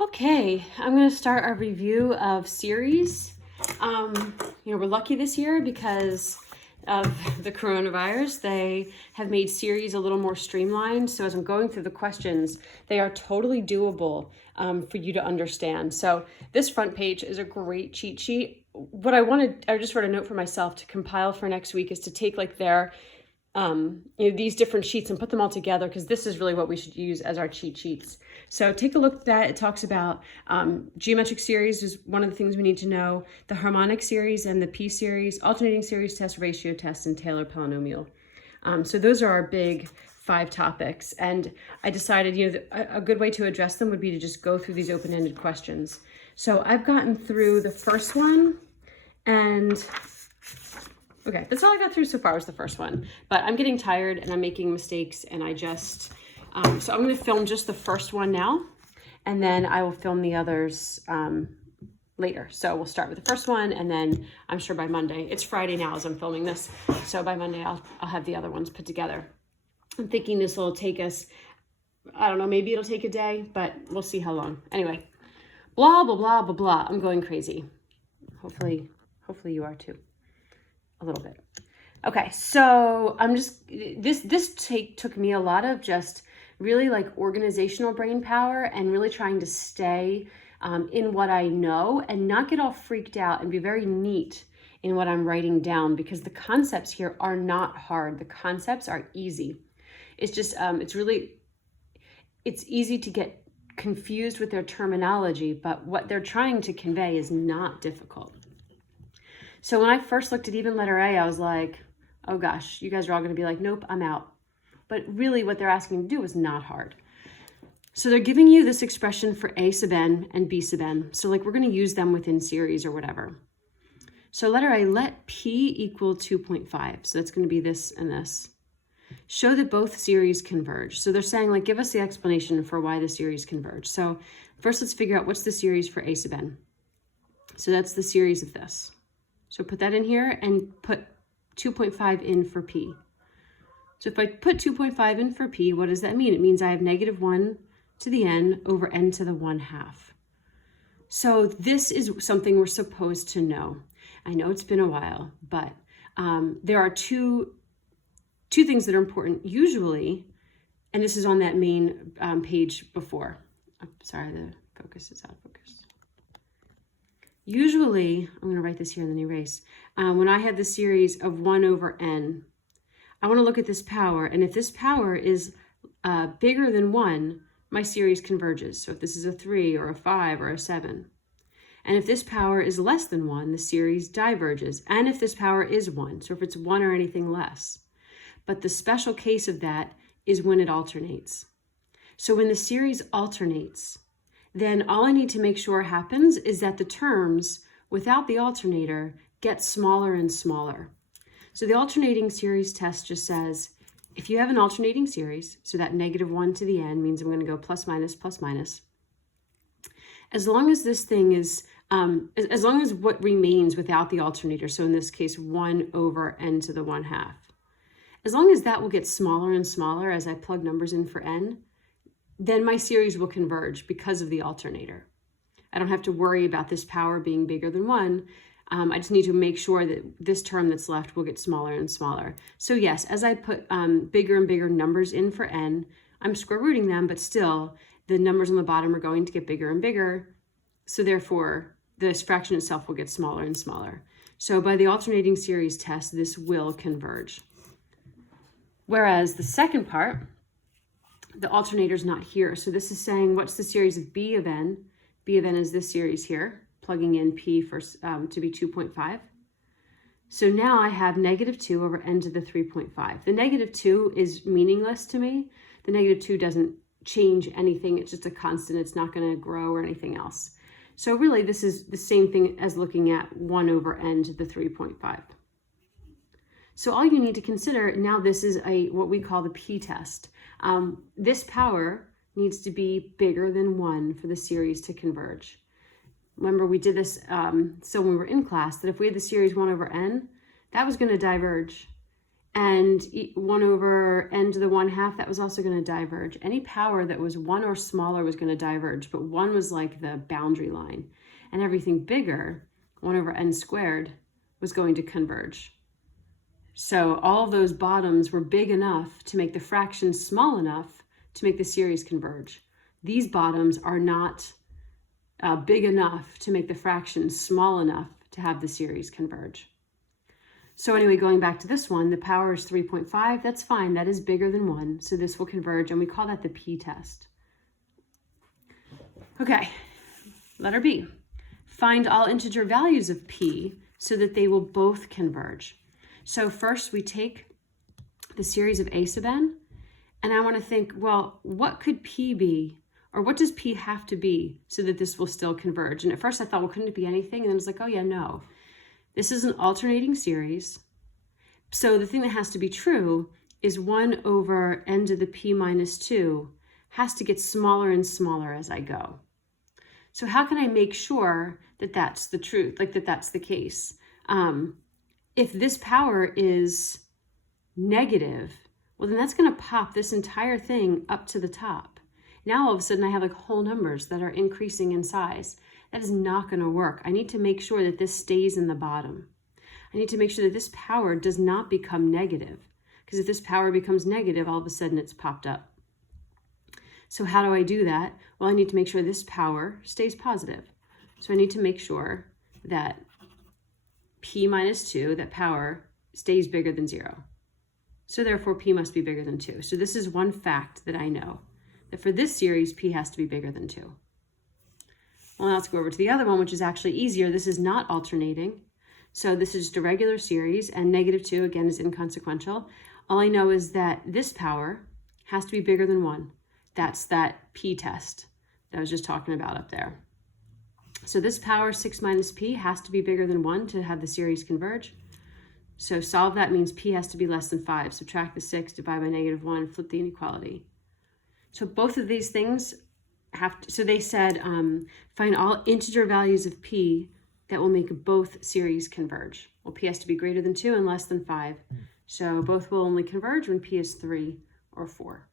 Okay, I'm going to start our review of series. We're lucky this year because of the coronavirus. They have made series a little more streamlined. So as I'm going through the questions, they are totally doable for you to understand. So this front page is a great cheat sheet. What I just wrote a note for myself to compile for next week is to take like their these different sheets and put them all together, because this is really what we should use as our cheat sheets. So take a look at that. It talks about geometric series is one of the things we need to know, the harmonic series and the P series, alternating series test, ratio test, and Taylor polynomial. So those are our big 5 topics. And I decided, a good way to address them would be to just go through these open-ended questions. So I've gotten through the first one, and okay, that's all I got through so far was the first one, but I'm getting tired and I'm making mistakes, and I just, so I'm going to film just the first one now, and then I will film the others later. So we'll start with the first one, and then I'm sure by Monday, it's Friday now as I'm filming this, so by Monday I'll have the other ones put together. I'm thinking this will take us, I don't know, maybe it'll take a day, but we'll see how long. Anyway, blah, blah, blah, blah, blah. I'm going crazy. Hopefully you are too. A little bit. Okay, so I'm just, this took me a lot of just really like organizational brain power and really trying to stay in what I know and not get all freaked out and be very neat in what I'm writing down, because the concepts here are not hard. The concepts are easy. It's just, it's easy to get confused with their terminology, but what they're trying to convey is not difficult. So when I first looked at even letter A, I was like, oh gosh, you guys are all going to be like, nope, I'm out. But really what they're asking you to do is not hard. So they're giving you this expression for A sub n and B sub n. So like we're going to use them within series or whatever. So letter A, let P equal 2.5. So that's going to be this and this. Show that both series converge. So they're saying like, give us the explanation for why the series converge. So first let's figure out what's the series for A sub n. So that's the series of this. So put that in here and put 2.5 in for P. So if I put 2.5 in for P, what does that mean? It means I have -1 to the n over n to the 1/2. So this is something we're supposed to know. I know it's been a while, but there are two things that are important usually, and this is on that main page before. Oh, sorry, the focus is out of focus. Usually, I'm going to write this here and then erase. When I have the series of 1 over n, I want to look at this power. And if this power is bigger than 1, my series converges. So if this is a 3 or a 5 or a 7. And if this power is less than 1, the series diverges. And if this power is 1, so if it's 1 or anything less. But the special case of that is when it alternates. So when the series alternates, then all I need to make sure happens is that the terms without the alternator get smaller and smaller. So the alternating series test just says, if you have an alternating series, so that -1 to the n means I'm going to go plus minus, as long as this thing is, as long as what remains without the alternator, so in this case 1 over n to the 1/2, as long as that will get smaller and smaller as I plug numbers in for n, then my series will converge because of the alternator. I don't have to worry about this power being bigger than 1. I just need to make sure that this term that's left will get smaller and smaller. So yes, as I put bigger and bigger numbers in for n, I'm square rooting them, but still the numbers on the bottom are going to get bigger and bigger. So therefore, this fraction itself will get smaller and smaller. So by the alternating series test, this will converge. Whereas the second part, the alternator's not here. So this is saying, what's the series of B of n? B of n is this series here, plugging in P for, to be 2.5. So now I have -2 over n to the 3.5. The -2 is meaningless to me. The -2 doesn't change anything. It's just a constant. It's not going to grow or anything else. So really, this is the same thing as looking at 1 over n to the 3.5. So all you need to consider, now this is what we call the P test. This power needs to be bigger than 1 for the series to converge. Remember, we did this so when we were in class, that if we had the series 1 over n, that was going to diverge. and 1 over n to the 1/2, that was also going to diverge. Any power that was 1 or smaller was going to diverge, but 1 was like the boundary line. And everything bigger, 1 over n squared, was going to converge. So all of those bottoms were big enough to make the fraction small enough to make the series converge. These bottoms are not big enough to make the fraction small enough to have the series converge. So anyway, going back to this one, the power is 3.5. That's fine. That is bigger than 1. So this will converge, and we call that the p-test. Okay, letter B. Find all integer values of p so that they will both converge. So first we take the series of a sub n, and I want to think, well, what could p be? Or what does p have to be so that this will still converge? And at first I thought, well, couldn't it be anything? And then I was like, oh yeah, no. This is an alternating series. So the thing that has to be true is 1 over n to the p minus 2 has to get smaller and smaller as I go. So how can I make sure that that's the truth, like that that's the case? If this power is negative, well, then that's going to pop this entire thing up to the top. Now all of a sudden I have like whole numbers that are increasing in size. That is not going to work. I need to make sure that this stays in the bottom. I need to make sure that this power does not become negative, because if this power becomes negative, all of a sudden it's popped up. So how do I do that? Well, I need to make sure this power stays positive. So I need to make sure that p minus 2, that power, stays bigger than 0. So therefore p must be bigger than 2. So this is one fact that I know, that for this series, p has to be bigger than 2. Well, now let's go over to the other one, which is actually easier. This is not alternating. So this is just a regular series, and negative 2, again, is inconsequential. All I know is that this power has to be bigger than 1. That's that p-test that I was just talking about up there. So this power, 6 minus p, has to be bigger than 1 to have the series converge. So solve that means p has to be less than 5. Subtract the 6, divide by negative 1, flip the inequality. So both of these things so they said, find all integer values of p that will make both series converge. Well, p has to be greater than 2 and less than 5. So both will only converge when p is 3 or 4.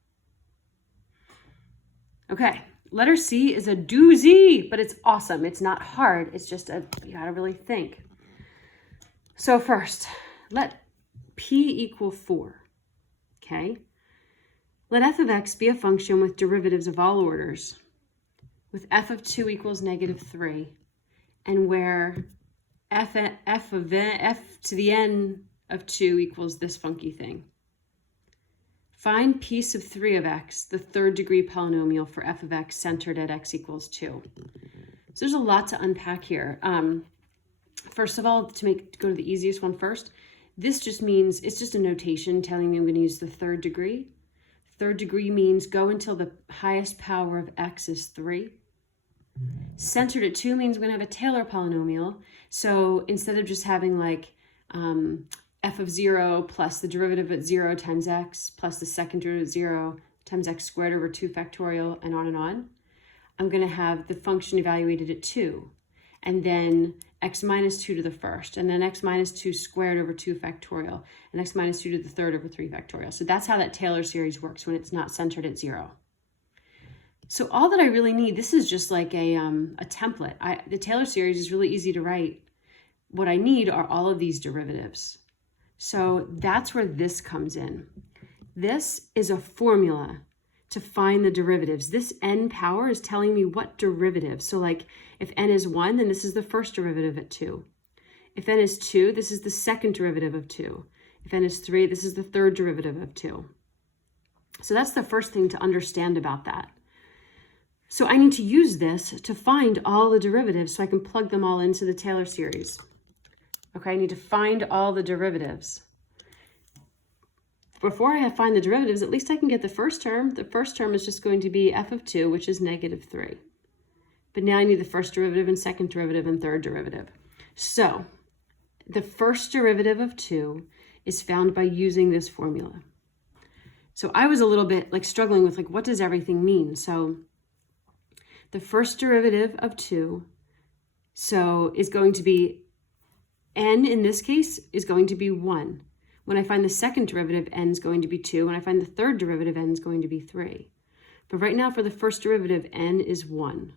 Okay, letter C is a doozy, but it's awesome. It's not hard. It's just you gotta really think. So first, let p equal 4, okay? Let f of x be a function with derivatives of all orders, with f of 2 equals negative 3, and where f to the n of 2 equals this funky thing. Find p sub 3 of x, the third degree polynomial for f of x centered at x equals 2. So there's a lot to unpack here. First of all, go to the easiest one first, this just means, it's just a notation telling me I'm going to use the third degree. Third degree means go until the highest power of x is 3. Centered at 2 means we're going to have a Taylor polynomial. So instead of just having like f of 0 plus the derivative at 0 times x plus the second derivative at 0 times x squared over 2 factorial and on, I'm going to have the function evaluated at 2. And then x minus 2 to the first, and then x minus 2 squared over 2 factorial, and x minus 2 to the third over 3 factorial. So that's how that Taylor series works when it's not centered at 0. So all that I really need, this is just like a template. The Taylor series is really easy to write. What I need are all of these derivatives. So that's where this comes in. This is a formula to find the derivatives. This n power is telling me what derivative. So like if n is 1, then this is the first derivative at 2. If n is 2, this is the second derivative of 2. If n is 3, this is the third derivative of 2. So that's the first thing to understand about that. So I need to use this to find all the derivatives so I can plug them all into the Taylor series. Okay, I need to find all the derivatives. Before I find the derivatives, at least I can get the first term. The first term is just going to be f of 2, which is negative 3. But now I need the first derivative and second derivative and third derivative. So the first derivative of 2 is found by using this formula. So I was a little bit like struggling with like, what does everything mean? So the first derivative of 2, so is going to be, n in this case is going to be 1. When I find the second derivative, n is going to be 2. When I find the third derivative, n is going to be 3. But right now for the first derivative, n is 1.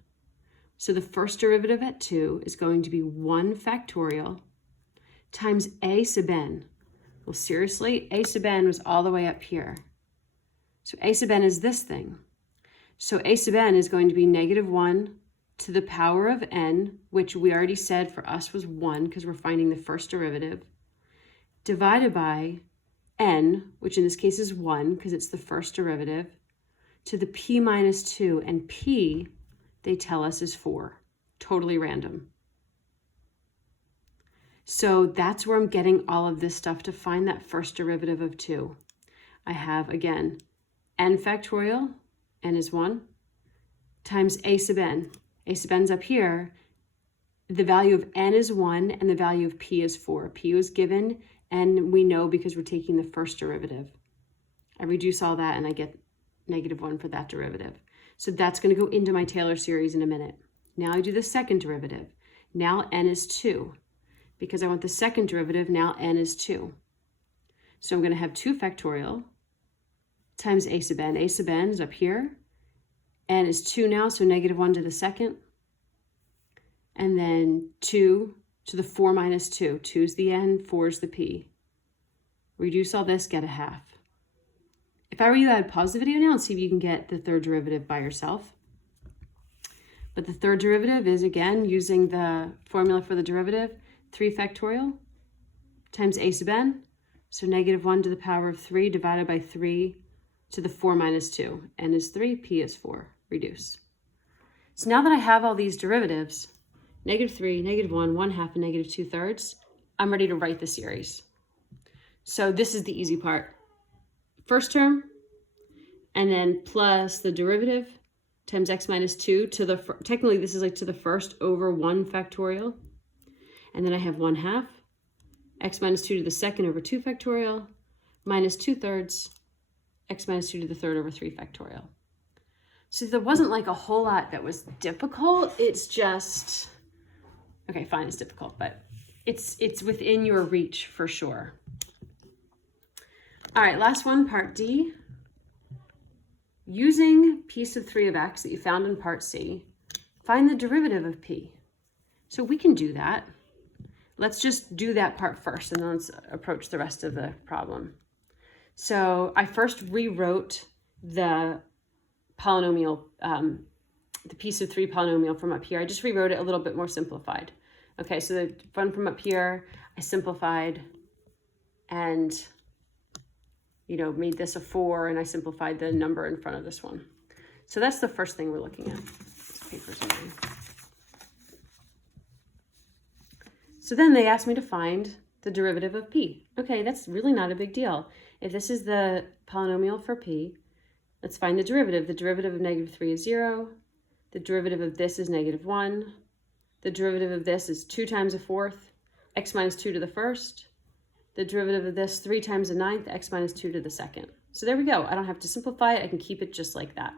So the first derivative at 2 is going to be 1 factorial times a sub n. Well, seriously, a sub n was all the way up here. So a sub n is this thing. So a sub n is going to be negative 1 to the power of n, which we already said for us was 1 because we're finding the first derivative, divided by n, which in this case is 1 because it's the first derivative, to the p minus 2. And p, they tell us, is 4. Totally random. So that's where I'm getting all of this stuff to find that first derivative of 2. I have, again, n factorial, n is 1, times a sub n. A sub n's up here. The value of n is 1 and the value of p is 4. P was given, and we know because we're taking the first derivative. I reduce all that and I get negative 1 for that derivative. So that's going to go into my Taylor series in a minute. Now I do the second derivative. Now n is 2. Because I want the second derivative, now n is 2. So I'm going to have 2 factorial times a sub n. A sub n is up here. N is 2 now, so negative 1 to the second. And then 2 to the 4 minus 2. 2 is the n, 4 is the p. Reduce all this, get a half. If I were you, I'd pause the video now and see if you can get the third derivative by yourself. But the third derivative is, again, using the formula for the derivative, 3 factorial times a sub n. So negative 1 to the power of 3 divided by 3 to the 4 minus 2. N is 3, p is 4. Reduce. So now that I have all these derivatives, negative 3, negative 1, 1/2, and negative 2/3, I'm ready to write the series. So this is the easy part. First term, and then plus the derivative times x minus 2 to the, technically this is like to the first over 1 factorial. And then I have 1/2, x minus 2 to the second over 2 factorial, minus 2/3, x minus 2 to the third over 3 factorial. So there wasn't like a whole lot that was difficult. It's just, okay, fine, it's difficult, but it's within your reach for sure. All right, last one, part D. Using p sub 3 of x that you found in part C, find the derivative of p. So we can do that. Let's just do that part first and then let's approach the rest of the problem. So I first rewrote the polynomial, the p sub 3 polynomial from up here. I just rewrote it a little bit more simplified. Okay, so the one from up here, I simplified and, you know, made this a 4 and I simplified the number in front of this one. So that's the first thing we're looking at. This paper's in there. So then they asked me to find the derivative of p. Okay, that's really not a big deal. If this is the polynomial for p, let's find the derivative. The derivative of negative 3 is 0. The derivative of this is negative 1. The derivative of this is 2 times a fourth, x minus 2 to the first. The derivative of this, 3 times a ninth, x minus 2 to the second. So there we go. I don't have to simplify it. I can keep it just like that.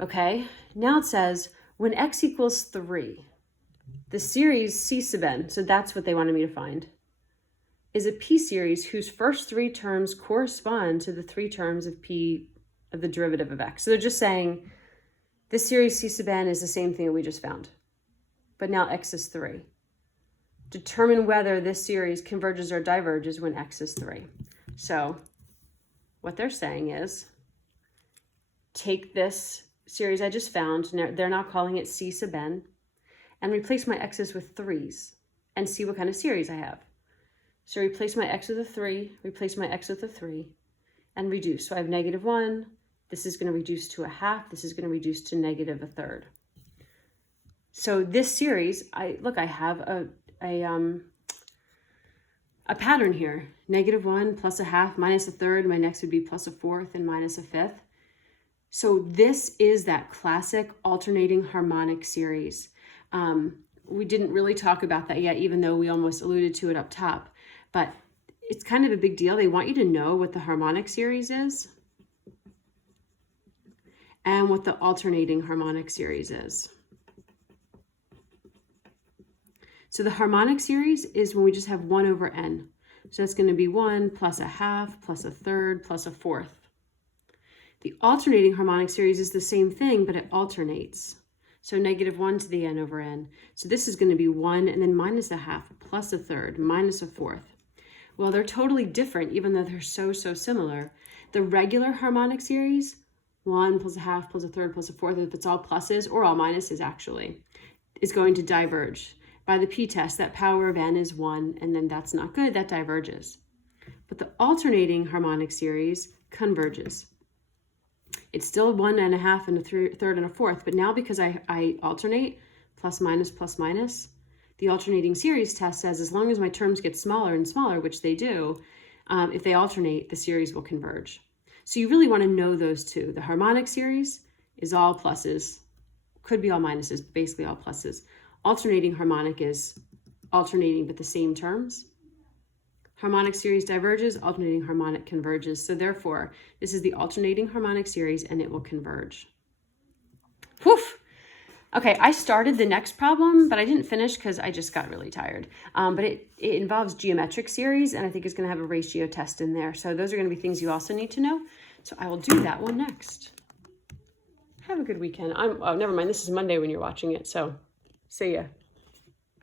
Okay, now it says when x equals 3, the series c sub n, so that's what they wanted me to find, is a p series whose first 3 terms correspond to the 3 terms of p of the derivative of x. So they're just saying this series c sub n is the same thing that we just found, but now x is 3. Determine whether this series converges or diverges when x is 3. So what they're saying is take this series I just found, they're now calling it c sub n, and replace my x's with 3's and see what kind of series I have. So replace my x with a 3, replace my x with a 3, and reduce. So I have negative 1, this is going to reduce to a half, this is going to reduce to negative a third. So this series, I have a pattern here. Negative 1 plus a half minus a third, my next would be plus a fourth and minus a fifth. So this is that classic alternating harmonic series. We didn't really talk about that yet, even though we almost alluded to it up top, but it's kind of a big deal. They want you to know what the harmonic series is and what the alternating harmonic series is. So the harmonic series is when we just have 1 over n. So that's going to be 1 plus a half plus a third plus a fourth. The alternating harmonic series is the same thing, but it alternates. So -1 to the n over n. So this is going to be 1 and then minus a half plus a third minus a fourth. Well, they're totally different, even though they're so similar. The regular harmonic series, 1 plus a half plus a third plus a fourth, if it's all pluses or all minuses actually, is going to diverge. By the p-test, that power of n is 1, and then that's not good, that diverges. But the alternating harmonic series converges. It's still 1 and a half and a third and a fourth, but now because I alternate, plus minus, the alternating series test says as long as my terms get smaller and smaller, which they do, if they alternate, the series will converge. So you really want to know those two. The harmonic series is all pluses, could be all minuses, but basically all pluses. Alternating harmonic is alternating but the same terms. Harmonic series diverges, alternating harmonic converges. So therefore, this is the alternating harmonic series and it will converge. Whew! Okay, I started the next problem, but I didn't finish because I just got really tired. But it involves geometric series, and I think it's going to have a ratio test in there. So those are going to be things you also need to know. So I will do that one next. Have a good weekend. Oh, never mind. This is Monday when you're watching it, so see ya.